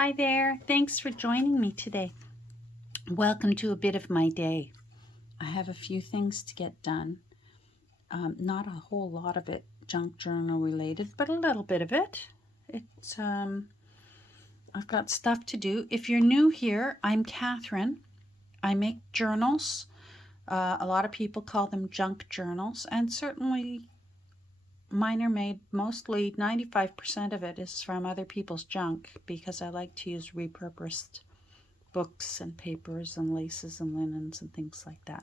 Hi there. Thanks for joining me today. Welcome to a bit of my day. I have a few things to get done. Not a whole lot of it junk journal related, but a little bit of it. I've got stuff to do. If you're new here, I'm Catherine. I make journals. A lot of people call them junk journals, and certainly mine are made, mostly 95% of it is from other people's junk because I like to use repurposed books and papers and laces and linens and things like that.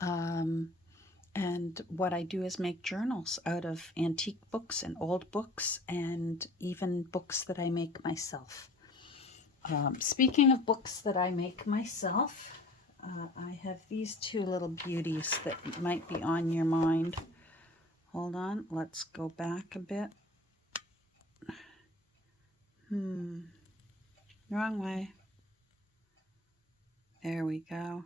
And what I do is make journals out of antique books and old books and even books that I make myself. Speaking of books that I make myself, I have these two little beauties that might be on your mind. Hold on, let's go back a bit. Wrong way. There we go.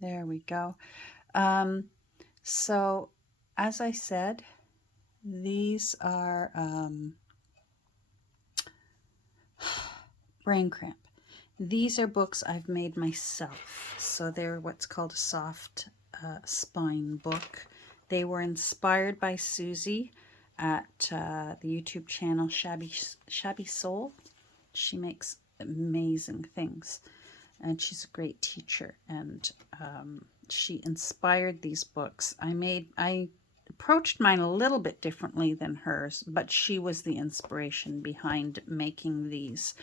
There we go. So, as I said, these are Brain Cramp. These are books I've made myself. So they're what's called a soft spine book. They were inspired by Susie at the YouTube channel Shabby Soul. She makes amazing things, and she's a great teacher. And she inspired these books. I approached mine a little bit differently than hers, but she was the inspiration behind making these.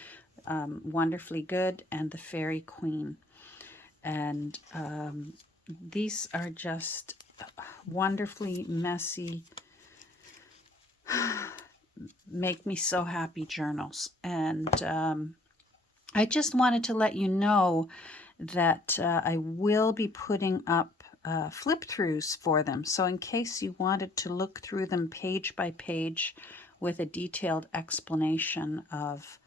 Wonderfully Good and The Fairy Queen. And these are just wonderfully messy, make me so happy journals. And I just wanted to let you know that I will be putting up flip-throughs for them. So in case you wanted to look through them page by page with a detailed explanation of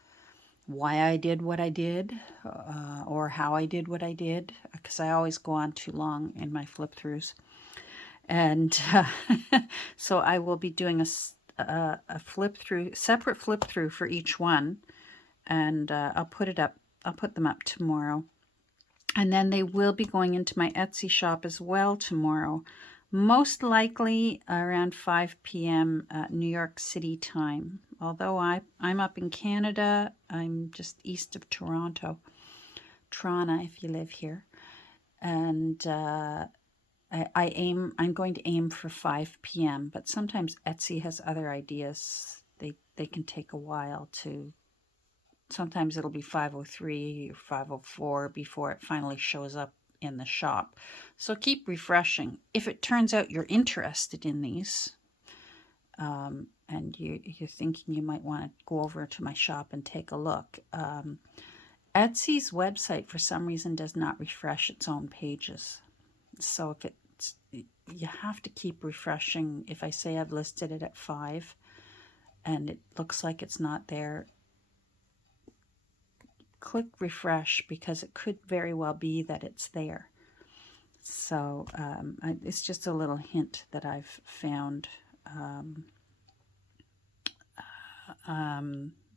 why I did what I did, or how I did what I did, because I always go on too long in my flip-throughs. And so I will be doing a flip-through, separate flip-through for each one, and I'll put them up tomorrow. And then they will be going into my Etsy shop as well tomorrow, most likely around 5 p.m. New York City time. Although I'm up in Canada, I'm just east of Toronto, Toronto if you live here. And I'm going to aim for 5 p.m. But sometimes Etsy has other ideas. They can take a while to. Sometimes it'll be 5:03 or 5:04 before it finally shows up in the shop. So keep refreshing. If it turns out you're interested in these, and you're thinking you might want to go over to my shop and take a look, Etsy's website for some reason does not refresh its own pages. So you have to keep refreshing. If I say I've listed it at 5 and it looks like it's not there, click refresh, because it could very well be that it's there. So it's just a little hint that I've found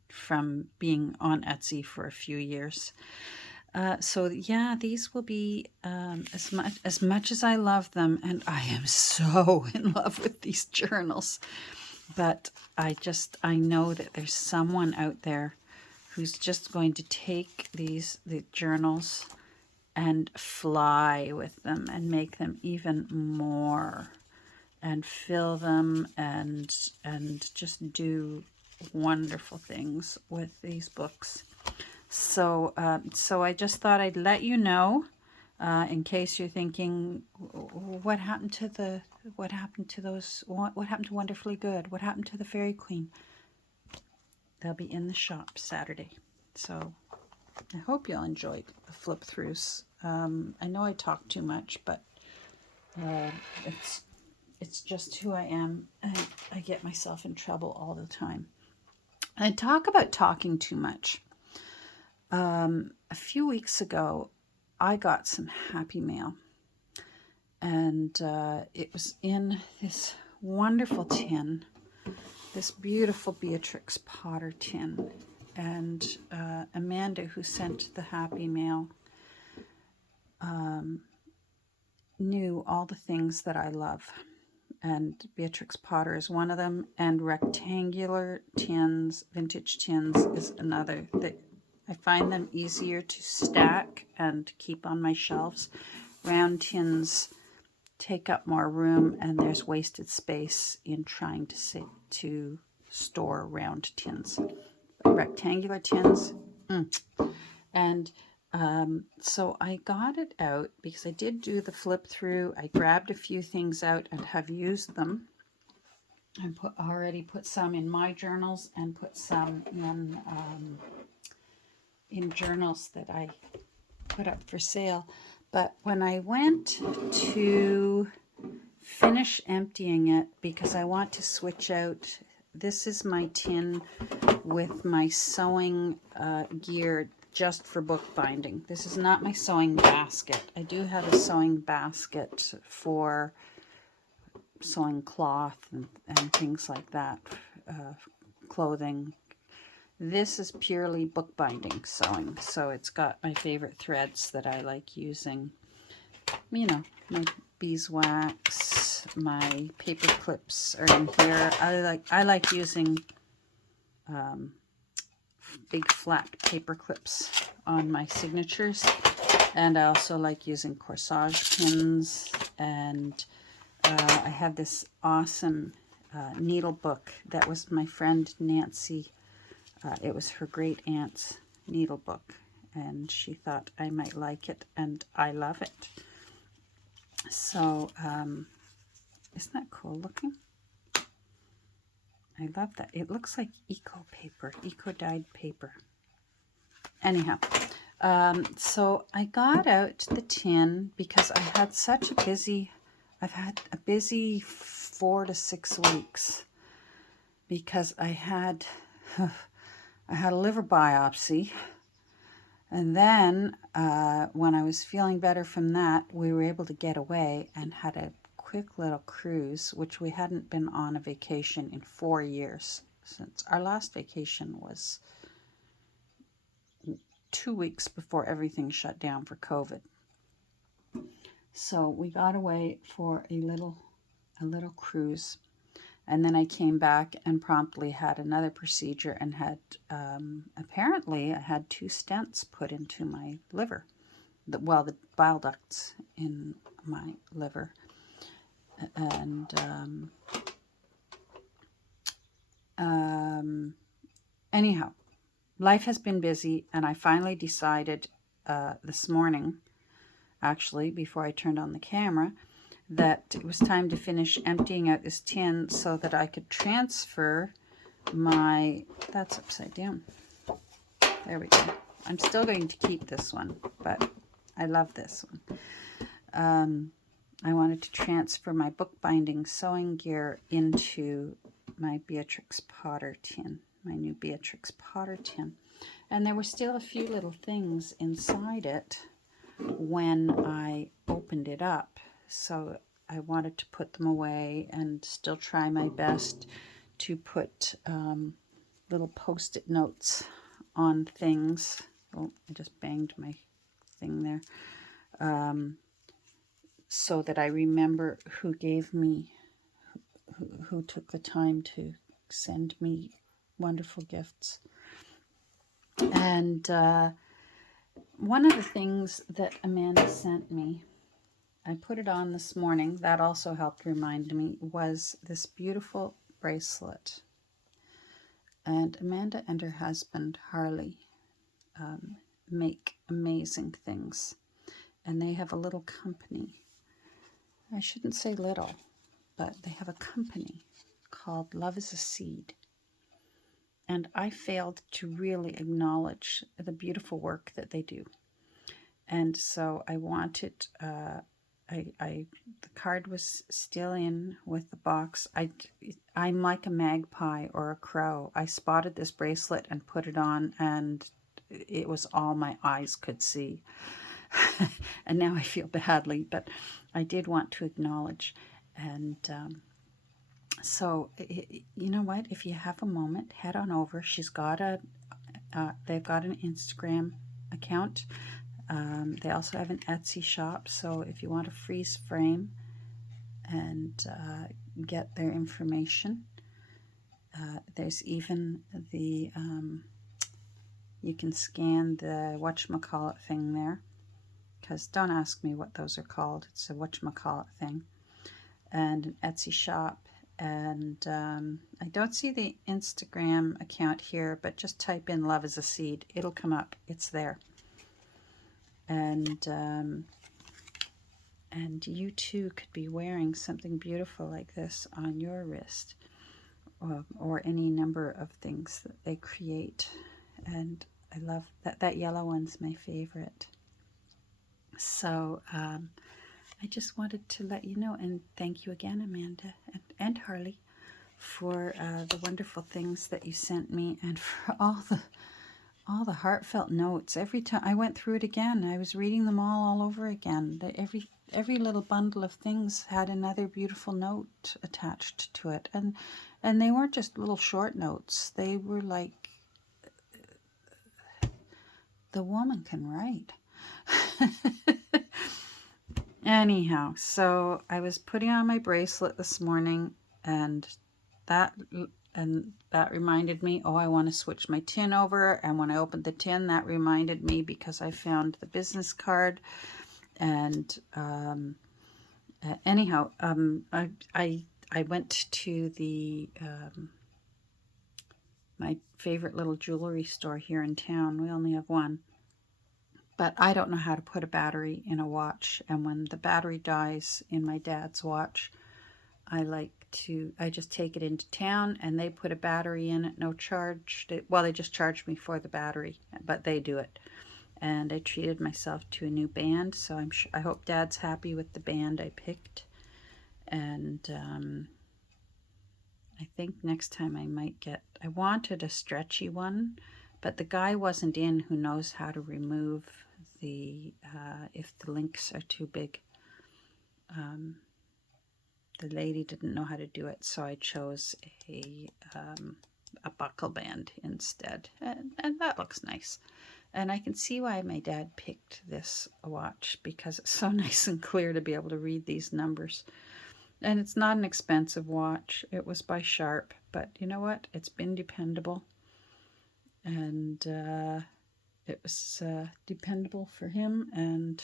from being on Etsy for a few years. So yeah, these will be as much as I love them, and I am so in love with these journals. But I know that there's someone out there who's just going to take the journals and fly with them and make them even more, and fill them and just do wonderful things with these books. So I just thought I'd let you know, in case you're thinking, what happened to Wonderfully Good? What happened to The Fairy Queen? They'll be in the shop Saturday. So I hope you'll enjoy the flip-throughs. I know I talk too much, but it's just who I am, and I get myself in trouble all the time. I talk about talking too much. A few weeks ago, I got some Happy Mail, and it was in this wonderful tin. this beautiful Beatrix Potter tin. And Amanda, who sent the happy mail, knew all the things that I love. And Beatrix Potter is one of them. And rectangular tins, vintage tins, is another. I find them easier to stack and keep on my shelves. Round tins take up more room, and there's wasted space in trying to store round tins. But rectangular tins, and so I got it out because I did do the flip through. I grabbed a few things out and have used them. I already put some in my journals and put some in journals that I put up for sale. But when I went to finish emptying it, because I want to switch out, this is my tin with my sewing gear just for bookbinding. This is not my sewing basket. I do have a sewing basket for sewing cloth and things like that, clothing. This is purely bookbinding sewing, so it's got my favorite threads that I like using. You know, my beeswax, my paper clips are in here. I like using big flat paper clips on my signatures, and I also like using corsage pins. And I have this awesome needle book that was my friend Nancy. It was her great aunt's needle book, and she thought I might like it, and I love it. So, isn't that cool looking? I love that. It looks like eco paper, eco-dyed paper. Anyhow, so I got out the tin because I had such a busy, I've had a busy 4 to 6 weeks because I had a liver biopsy. And then when I was feeling better from that, we were able to get away and had a quick little cruise, which we hadn't been on a vacation in 4 years. Since our last vacation was 2 weeks before everything shut down for COVID. So we got away for a little cruise. And then I came back and promptly had another procedure and had, apparently I had 2 stents put into my liver. The bile ducts in my liver. And anyhow, life has been busy, and I finally decided this morning, actually, before I turned on the camera, that it was time to finish emptying out this tin so that I could transfer my, that's upside down. There we go. I'm still going to keep this one, but I love this one. I wanted to transfer my bookbinding sewing gear into my Beatrix Potter tin, my new Beatrix Potter tin. And there were still a few little things inside it when I opened it up. So I wanted to put them away and still try my best to put little post-it notes on things. Oh, I just banged my thing there. So that I remember who gave me, who took the time to send me wonderful gifts. And one of the things that Amanda sent me, I put it on this morning, that also helped remind me, was this beautiful bracelet. And Amanda and her husband, Harley, make amazing things. And they have a little company. I shouldn't say little, but they have a company called Love is a Seed. And I failed to really acknowledge the beautiful work that they do. And so I wanted, the card was still in with the box. I'm like a magpie or a crow. I spotted this bracelet and put it on, and it was all my eyes could see. And now I feel badly, but I did want to acknowledge. And So, you know what? If you have a moment, head on over. They've got an Instagram account. They also have an Etsy shop. So if you want to freeze frame and get their information, there's even the, you can scan the whatchamacallit thing there. Because don't ask me what those are called. It's a whatchamacallit thing. And an Etsy shop. And I don't see the Instagram account here, but just type in Love is a Seed. It'll come up. It's there. And you too could be wearing something beautiful like this on your wrist, or any number of things that they create. And I love that yellow one's my favorite. So I just wanted to let you know, and thank you again, Amanda and Harley, for the wonderful things that you sent me, and for all the heartfelt notes. Every time I went through it again, I was reading them all over again. Every little bundle of things had another beautiful note attached to it, and they weren't just little short notes. They were like, the woman can write. Anyhow, so I was putting on my bracelet this morning, and that reminded me, oh, I want to switch my tin over. And when I opened the tin, that reminded me, because I found the business card. And anyhow, I went to the my favorite little jewelry store here in town. We only have one. But I don't know how to put a battery in a watch. And when the battery dies in my dad's watch, I just take it into town and they put a battery in it, no charge. Well, they just charge me for the battery, but they do it. And I treated myself to a new band, so I hope Dad's happy with the band I picked. And I think next time I wanted a stretchy one, but the guy wasn't in who knows how to remove if the links are too big. The lady didn't know how to do it, so I chose a buckle band instead, and that looks nice. And I can see why my dad picked this watch, because it's so nice and clear to be able to read these numbers. And it's not an expensive watch. It was by Sharp, but you know what? It's been dependable. And it was dependable for him, and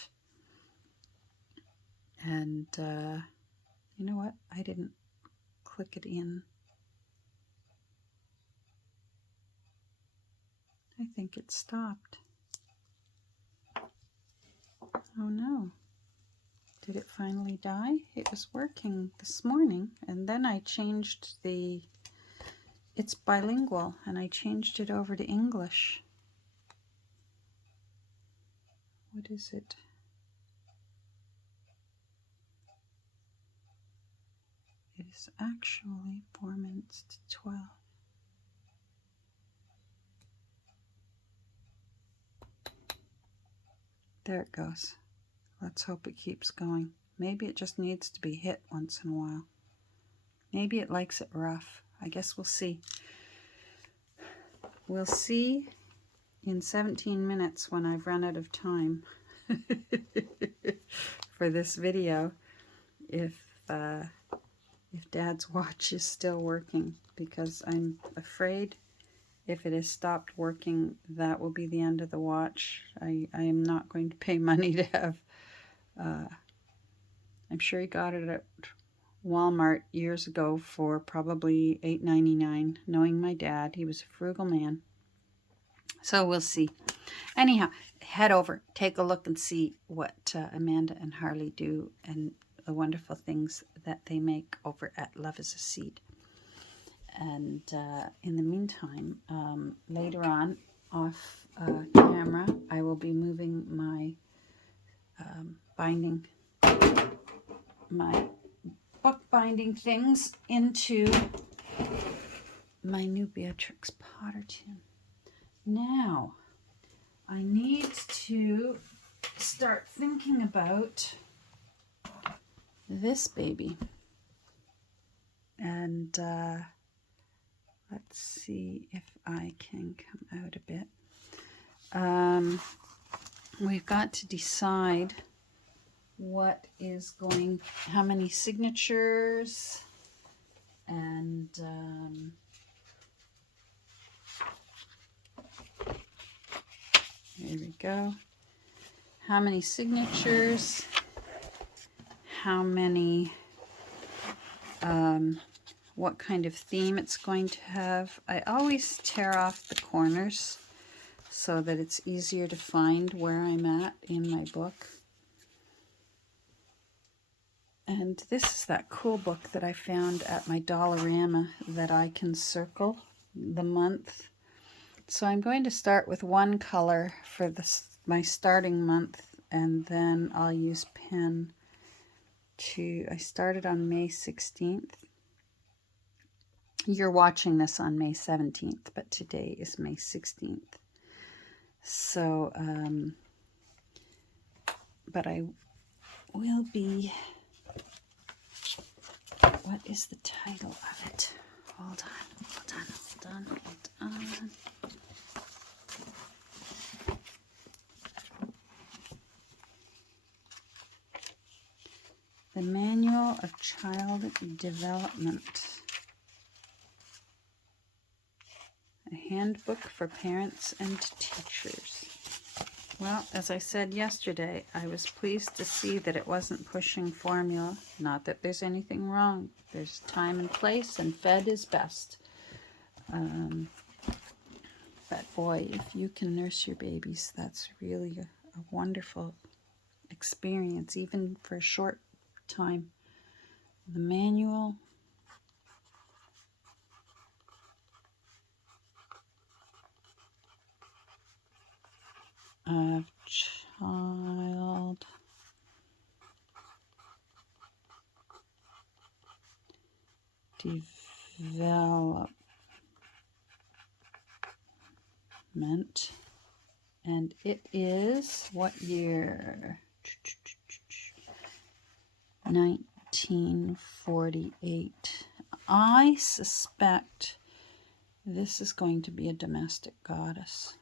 you know what? I didn't click it in. I think it stopped. Oh no. Did it finally die? It was working this morning, and then I changed it's bilingual, and I changed it over to English. What is it? It is actually 4 minutes to 12. There it goes. Let's hope it keeps going. Maybe it just needs to be hit once in a while. Maybe it likes it rough. I guess we'll see. We'll see in 17 minutes when I've run out of time for this video if Dad's watch is still working, because I'm afraid if it has stopped working, that will be the end of the watch. I am not going to pay money to have... I'm sure he got it at Walmart years ago for probably $8.99. Knowing my dad, he was a frugal man. So we'll see. Anyhow, head over, take a look and see what Amanda and Harley do, and the wonderful things that they make over at Love is a Seed. And in the meantime, later on, off camera, I will be moving my book binding things into my new Beatrix Potter tin. Now, I need to start thinking about this baby. And And let's see if I can come out a bit. We've got to decide what is going, how many signatures, and here we go. How many signatures, how many, what kind of theme it's going to have. I always tear off the corners so that it's easier to find where I'm at in my book. And this is that cool book that I found at my Dollarama that I can circle the month. So I'm going to start with one color for this, my starting month, and then I'll use pen to, I started on May 16th. You're watching this on May 17th, but today is May 16th. So, but I will be, what is the title of it? Hold on. The Manual of Child Development. A handbook for parents and teachers. Well, as I said yesterday, I was pleased to see that it wasn't pushing formula. Not that there's anything wrong. There's time and place, and fed is best. But boy, if you can nurse your babies, that's really a wonderful experience, even for a short time. The Manual of Child Development, and it is what year? 1948. I suspect this is going to be a domestic goddess.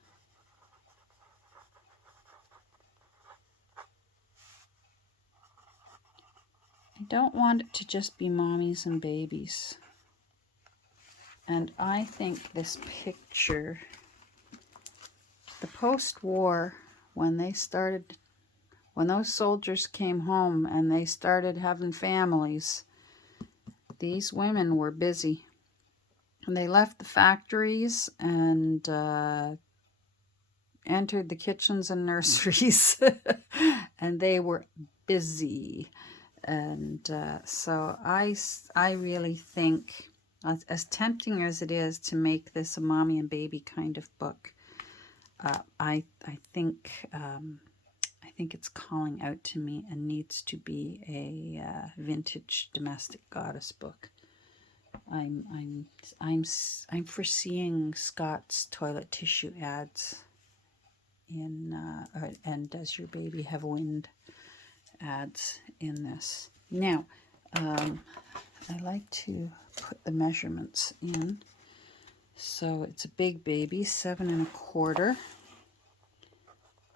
I don't want it to just be mommies and babies. And I think this picture, the post-war, when those soldiers came home and they started having families, these women were busy. And they left the factories and entered the kitchens and nurseries. And they were busy. And so I really think, as tempting as it is to make this a mommy and baby kind of book, I think it's calling out to me and needs to be a vintage domestic goddess book. I'm foreseeing Scott's toilet tissue ads in and Does Your Baby Have Wind ads in this. Now, I like to put the measurements in. So it's a big baby, 7 1/4.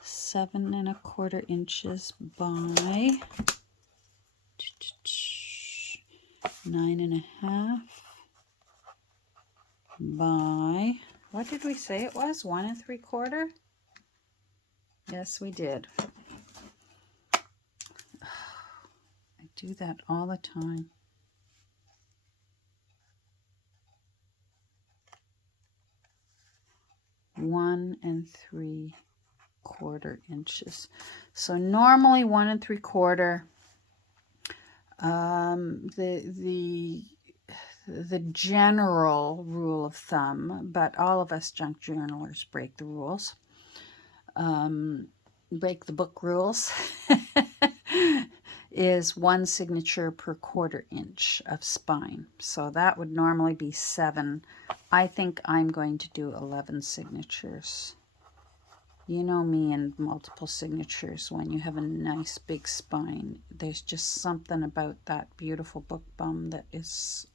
7 1/4 inches by 9 1/2 by, what did we say it was? 1 3/4? Yes, we did. I do that all the time. One 1 3/4 inches. So normally 1 3/4. The general rule of thumb, but all of us junk journalers break the rules, break the book rules, is 1 signature per 1/4 inch of spine. So that would normally be 7. I think I'm going to do 11 signatures. You know me and multiple signatures. When you have a nice big spine, there's just something about that beautiful book bum that is...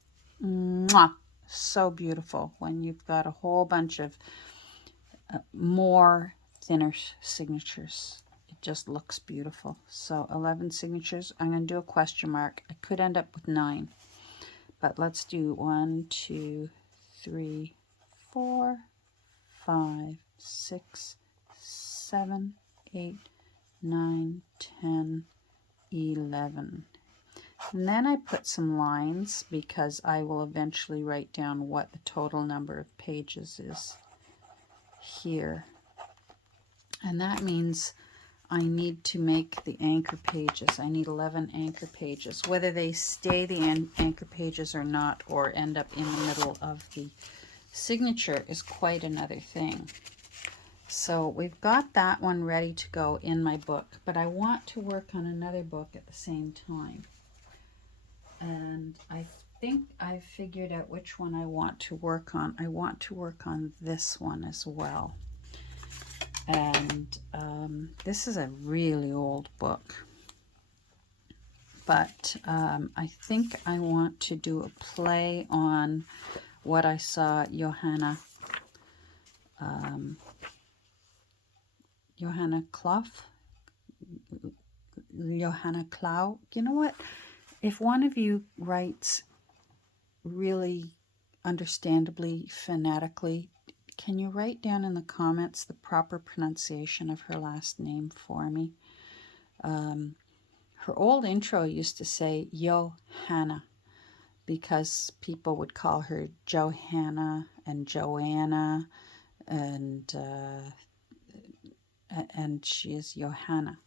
Mwah! So beautiful when you've got a whole bunch of more thinner signatures. It just looks beautiful. So 11 signatures. I'm going to do a question mark. I could end up with 9, but let's do 1, 2, 3, 4, 5, 6, 7, 8, 9, 10, 11. And then I put some lines because I will eventually write down what the total number of pages is here. And that means I need to make the anchor pages. I need 11 anchor pages. Whether they stay the anchor pages or not, or end up in the middle of the signature, is quite another thing. So we've got that one ready to go in my book, but I want to work on another book at the same time. And I think I figured out which one I want to work on. I want to work on this one as well. And this is a really old book, but I think I want to do a play on what I saw Johanna Clow. You know what? If one of you writes really understandably phonetically, can you write down in the comments the proper pronunciation of her last name for me? Her old intro used to say Johanna because people would call her Johanna and Joanna, and she is Johanna.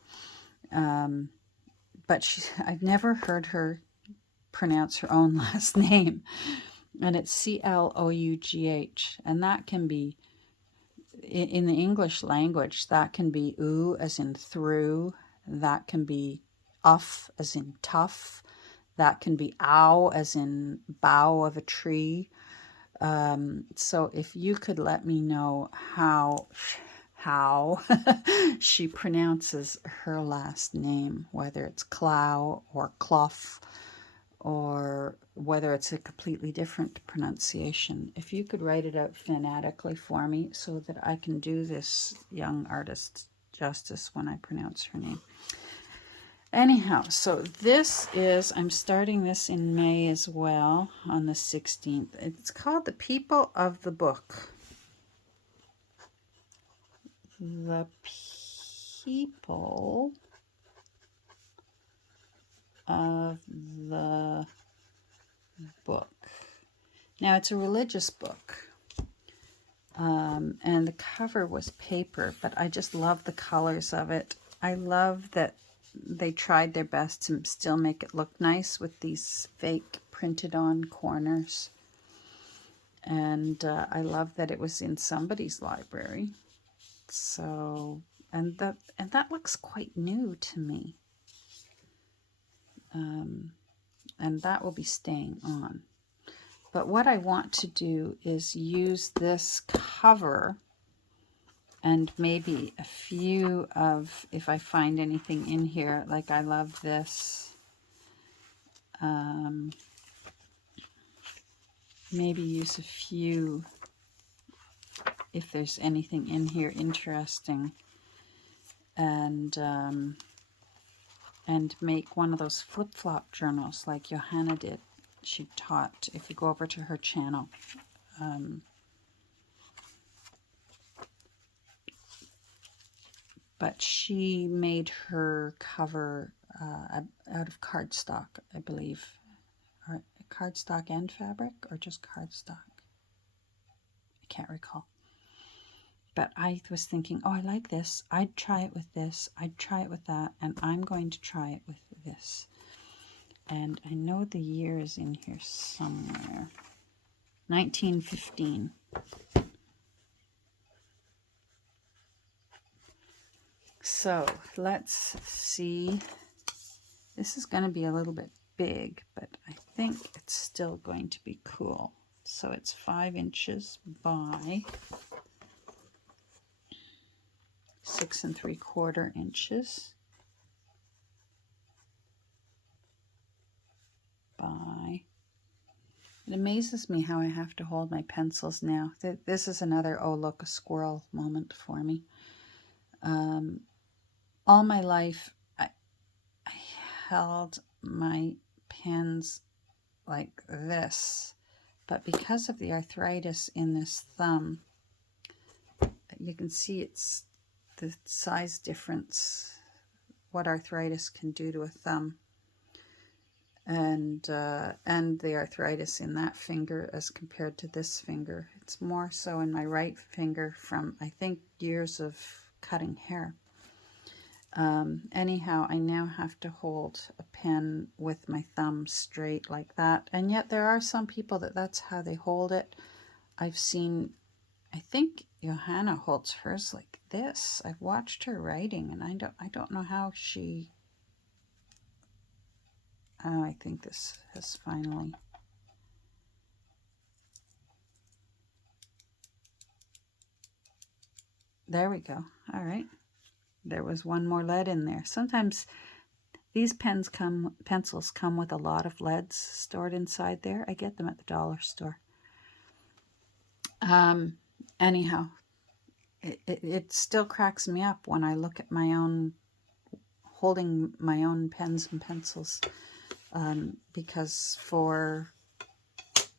But I've never heard her pronounce her own last name, and it's Clough, and that can be, in the English language, that can be oo as in through, that can be uff as in tough, that can be ow as in bough of a tree. So if you could let me know how she pronounces her last name, whether it's Clough or Clough, or whether it's a completely different pronunciation. If you could write it out phonetically for me so that I can do this young artist justice when I pronounce her name. Anyhow, so this is, I'm starting this in May as well, on the 16th. It's called The People of the Book. The People of the Book. Now, it's a religious book, and the cover was paper, but I just love the colors of it. I love that they tried their best to still make it look nice with these fake printed on corners. And I love that it was in somebody's library. So, and that looks quite new to me. And that will be staying on. But what I want to do is use this cover and maybe a few of, if I find anything in here, like I love this. Maybe use a few, if there's anything in here interesting, and make one of those flip-flop journals like Johanna did. She taught, if you go over to her channel. But she made her cover out of cardstock, I believe. Or cardstock and fabric, or just cardstock? I can't recall. But I was thinking, oh, I like this. I'd try it with this. I'd try it with that. And I'm going to try it with this. And I know the year is in here somewhere. 1915. So let's see. This is going to be a little bit big, but I think it's still going to be cool. So it's 5 inches by 6 3/4 inches by It amazes me how I have to hold my pencils now. This is another, oh look, a squirrel moment for me. All my life, I held my pens like this, but because of the arthritis in this thumb, you can see it's the size difference, what arthritis can do to a thumb, and the arthritis in that finger as compared to this finger. It's more so in my right finger from, I think, years of cutting hair. Anyhow, I now have to hold a pen with my thumb straight like that, and yet there are some people that's how they hold it. I've seen, I think Johanna holds hers like this. I've watched her writing, and I don't know how she. Oh, I think this has finally. There we go. All right. There was one more lead in there. Sometimes these pencils come with a lot of leads stored inside there. I get them at the dollar store. Anyhow, it still cracks me up when I look at my own, holding my own pens and pencils, because for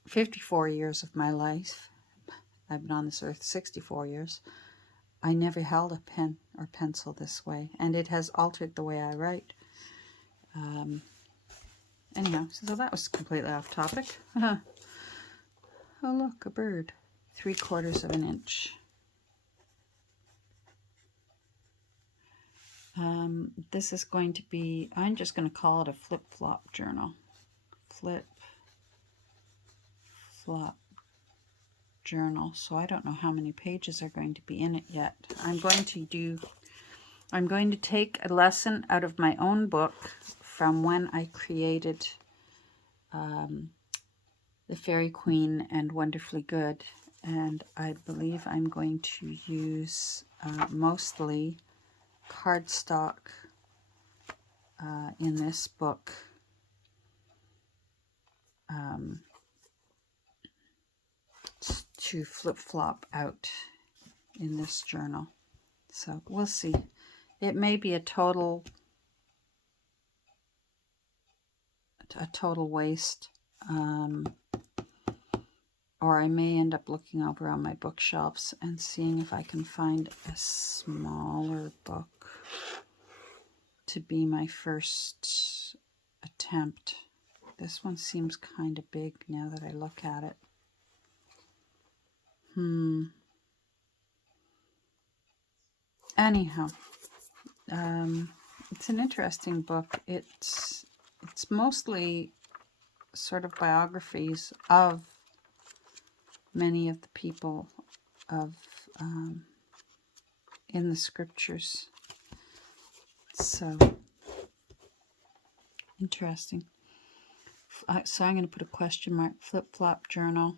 54 years of my life, I've been on this earth 64 years, I never held a pen or pencil this way, and it has altered the way I write. Anyhow, so that was completely off topic. Oh look, a bird. 3/4 of an inch. This is going to be, I'm just going to call it a flip-flop journal. Flip-flop journal. So I don't know how many pages are going to be in it yet. I'm going to take a lesson out of my own book from when I created The Fairy Queen and Wonderfully Good, and I believe I'm going to use mostly cardstock in this book. To flip-flop out in this journal. So we'll see. It may be a total waste, or I may end up looking over on my bookshelves and seeing if I can find a smaller book to be my first attempt. This one seems kind of big now that I look at it. Anyhow, it's an interesting book. It's mostly sort of biographies of many of the people of in the scriptures. So interesting. So I'm going to put a question mark, flip-flop journal,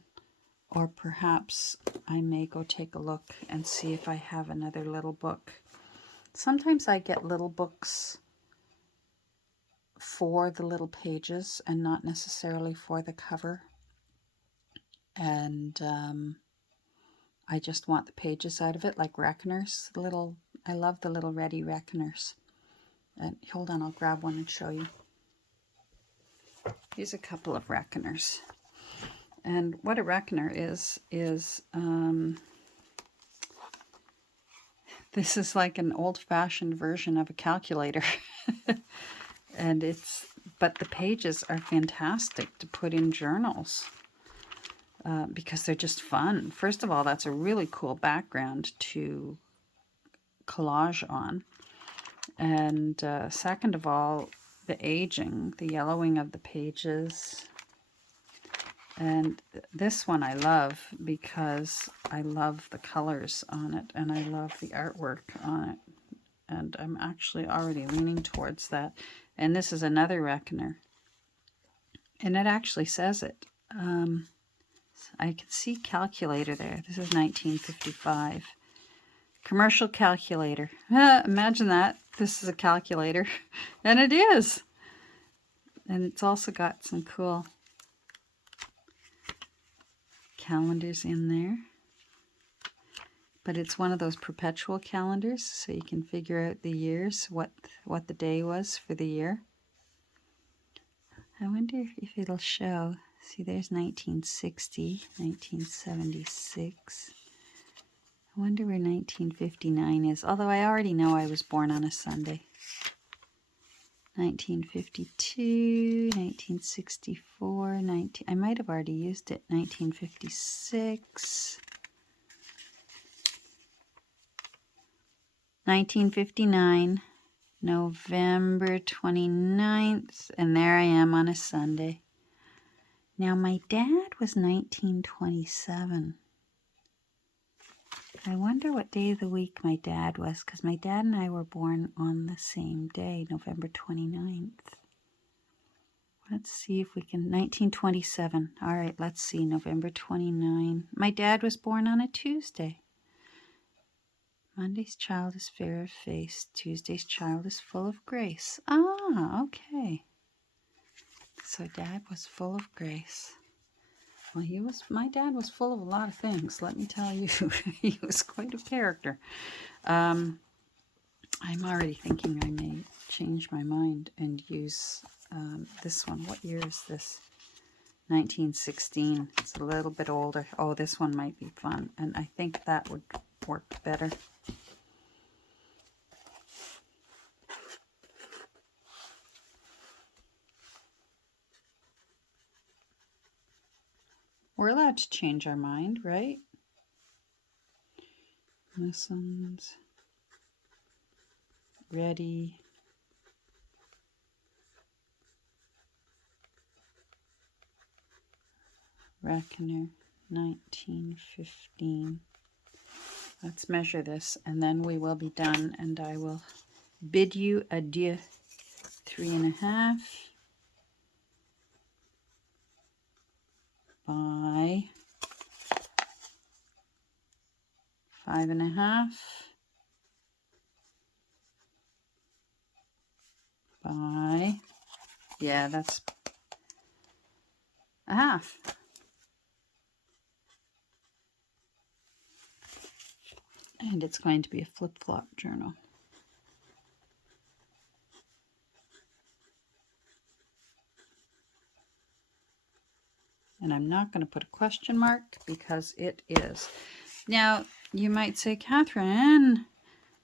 or perhaps I may go take a look and see if I have another little book. Sometimes I get little books for the little pages and not necessarily for the cover. And I just want the pages out of it, like reckoners. I love the little ready reckoners. And hold on, I'll grab one and show you. Here's a couple of reckoners. And what a reckoner is this is like an old-fashioned version of a calculator. And but the pages are fantastic to put in journals because they're just fun. First of all, that's a really cool background to collage on. And second of all, the aging, the yellowing of the pages. And this one I love because I love the colors on it and I love the artwork on it. And I'm actually already leaning towards that. And this is another reckoner. And it actually says it. I can see calculator there. This is 1955. Commercial calculator. Imagine that. This is a calculator. And it is. And it's also got some cool calendars in there. But it's one of those perpetual calendars, so you can figure out the years, what the day was for the year. I wonder if it'll show. See, there's 1960, 1976. I wonder where 1959 is, although I already know I was born on a Sunday. 1952, 1964, I might have already used it, 1956. 1959, November 29th, and there I am on a Sunday. Now, my dad was 1927. I wonder what day of the week my dad was, because my dad and I were born on the same day, November 29th. Let's see if we can, 1927. All right, let's see, November 29. My dad was born on a Tuesday. Monday's child is fair of face. Tuesday's child is full of grace. Ah, okay. So Dad was full of grace. Well, my dad was full of a lot of things, let me tell you. He was quite a character. I'm already thinking I may change my mind and use this one. What year is this? 1916. It's a little bit older. Oh, this one might be fun, and I think that would work better. We're allowed to change our mind, right? Lessons. Ready. Reckoner, 1915. Let's measure this, and then we will be done, and I will bid you adieu. 3.5 by 5.5 by, yeah, that's a half. And it's going to be a flip-flop journal. And I'm not going to put a question mark because it is. Now, you might say, Catherine,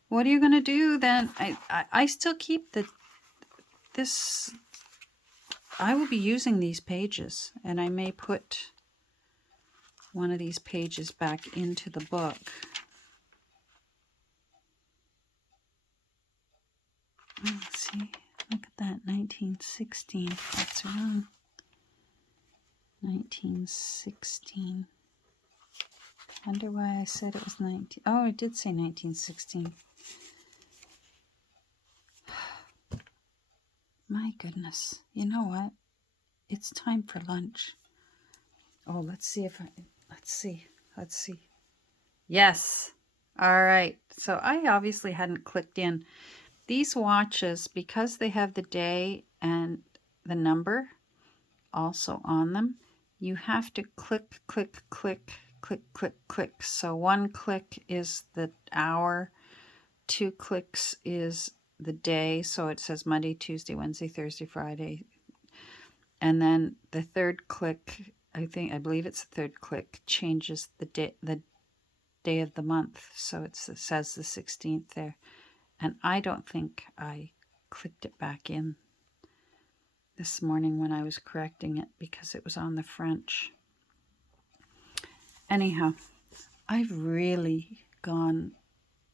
what are you going to do then? I still keep this. I will be using these pages, and I may put one of these pages back into the book. Let's see. Look at that, 1916. That's wrong. 1916. Wonder why I said it was 19. Oh, I did say 1916. My goodness. You know what? It's time for lunch. Oh, let's see. Let's see. Yes. All right. So I obviously hadn't clicked in. These watches, because they have the day and the number also on them, you have to click, click, click, click, click, click. So 1 click is the hour, 2 clicks is the day. So it says Monday, Tuesday, Wednesday, Thursday, Friday. And then the third click, I believe it's the third click, changes the day of the month. So it says the 16th there. And I don't think I clicked it back in this morning when I was correcting it because it was on the French. Anyhow, I've really gone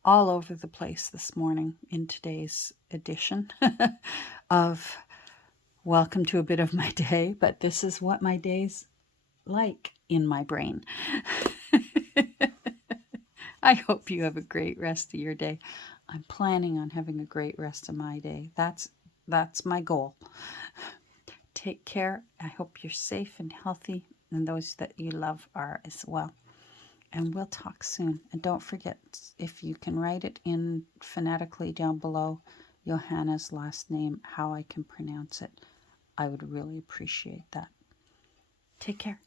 all over the place this morning in today's edition of Welcome to a Bit of My Day, but this is what my day's like in my brain. I hope you have a great rest of your day. I'm planning on having a great rest of my day. That's my goal. Take care. I hope you're safe and healthy, and those that you love are as well. And we'll talk soon. And don't forget, if you can write it in phonetically down below, Johanna's last name, how I can pronounce it. I would really appreciate that. Take care.